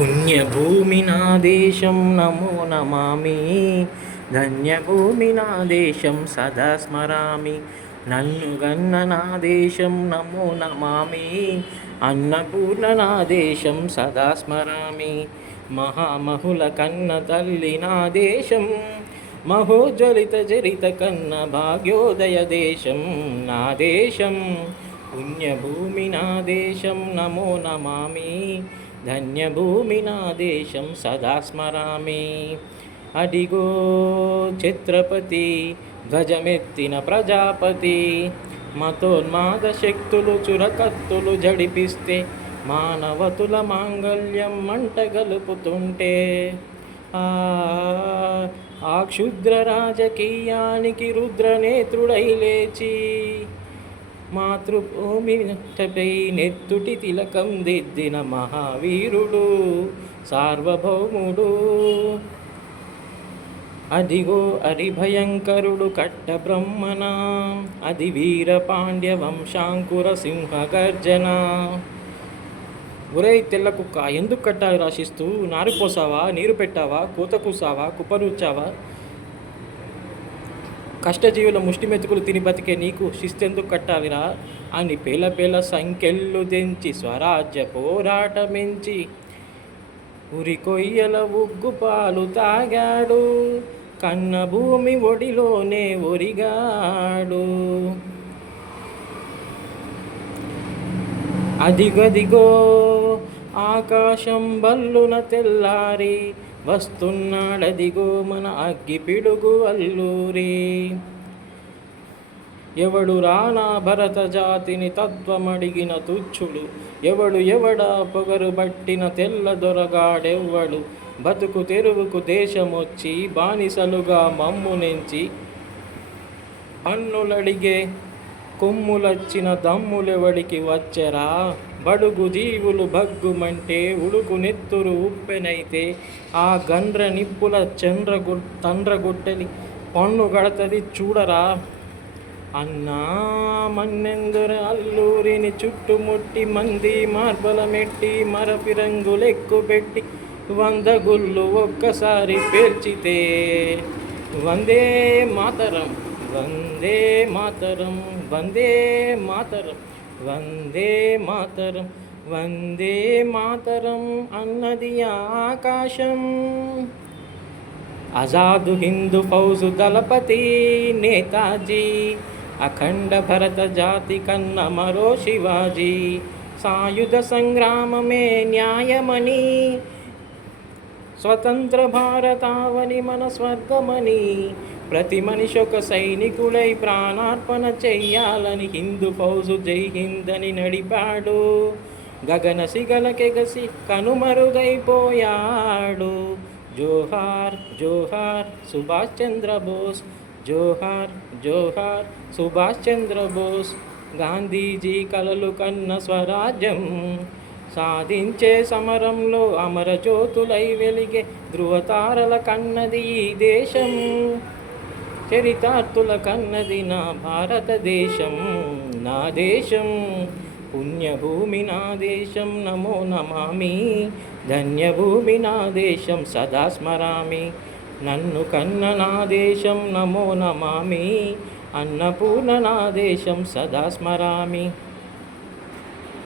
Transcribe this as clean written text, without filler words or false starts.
పుణ్యభూమి నా దేశం నమో నమామి. ధన్యభూమి నా దేశం సదా స్మరామి. నన్ను గన్న నా దేశం నమో నమామి. అన్నపూర్ణ నా దేశం సదా స్మరామి. మహామహుల కన్న తల్లి నా దేశం, మహోజ్వలిత చరిత కన్న భాగ్యోదయ దేశం నా దేశం. పుణ్యభూమి నా దేశం నమో నమామి. ధన్యభూమి నా దేశం సదా స్మరామి. అడిగో ఛత్రపతి, ధ్వజమెత్తిన ప్రజాపతి, మతోన్మాద శక్తులు చురకత్తులు జడిపిస్తే, మానవతుల మాంగళ్యం మంట గలుపుతుంటే, ఆ క్షుద్ర రాజకీయానికి రుద్రనేత్రుడై లేచి, మాతృభూమిపై నెత్తుటి తిలకం దిద్దిన మహావీరుడు సార్వభౌముడు. అదిగో అరిభయంకరుడు కట్ట బ్రహ్మణ, అది వీర పాండ్య వంశాంకుర సింహగర్జన. ఒరే తెల్ల కుక్క, ఎందుకు కట్టాలి రాశిస్తూ? నారు పోసావా, నీరు పెట్టావా, కూత కూసావా, కుప్పరుచ్చావా? కష్టజీవుల ముష్టి మెతుకులు తిని బతికే నీకు శిస్తెందుకు కట్టాలిరా అని పేల సంఖ్యలు తెంచి స్వరాజ్య పోరాటమించి ఉరికొయ్యల ఉగ్గు పాలు తాగాడు, కన్న భూమి ఒడిలోనే ఒరిగాడు. అదిగదిగో ఆకాశం బల్లున తెల్లారి వస్తున్నాడదిగో మన అగ్గి పిడుగు అల్లూరి. ఎవడు రానా భరత జాతిని తత్వమడిగిన తుచ్చుడు, ఎవడా పొగరు బట్టిన తెల్ల దొరగాడెవ్వడు. బతుకు తెరువుకు దేశమొచ్చి బానిసలుగా మమ్ము నెంచి పన్నులడిగే కొమ్ములచ్చిన దమ్ములెవడికి వచ్చరా? బడుగు జీవులు భగ్గుమంటే ఉడుకు నెత్తురు ఉప్పెనైతే, ఆ గండ్ర నిప్పుల తండ్రగుట్టలి పన్ను గడతది చూడరా. అన్నా మన్నెందుర అల్లూరిని చుట్టుముట్టి మంది మార్బలమెట్టి మరపిరంగులెక్కు పెట్టి 100 గుళ్ళు ఒక్కసారి పేల్చితే, వందే మాతరం వందే మాతరం వందే మాతరం వందే మాతరం వందే మాతరం అన్నది ఆకాశం. ఆజాదు హిందూ ఫౌజు దళపతి నేతాజీ, అఖండ భరత జాతి కన్న మరో శివాజీ. సాయుధ సంగ్రామమే న్యాయమని, స్వతంత్ర భారతావని మన స్వర్గమని, ప్రతి మనిషి ఒక సైనికుడై ప్రాణార్పణ చెయ్యాలని హిందూ ఫౌజు జై హింద్ అని నడిపాడు. గగన సిగలకెగసి కనుమరుగైపోయాడు. జోహార్ జోహార్ సుభాష్ చంద్రబోస్, జోహార్ జోహార్ సుభాష్ చంద్రబోస్. గాంధీజీ కలలు కన్న స్వరాజ్యం సాధించే సమరంలో అమరజ్యోతులై వెలిగే ధృవతారల కన్నది ఈ దేశం. చరితార్థుల కన్నది నా భారతదేశం నా దేశం. పుణ్యభూమి నా దేశం నమో నమామి. ధన్యభూమి నా దేశం సదా స్మరామి. నన్ను కన్న నా దేశం నమో నమామి. అన్నపూర్ణ నా దేశం సదా స్మరామి.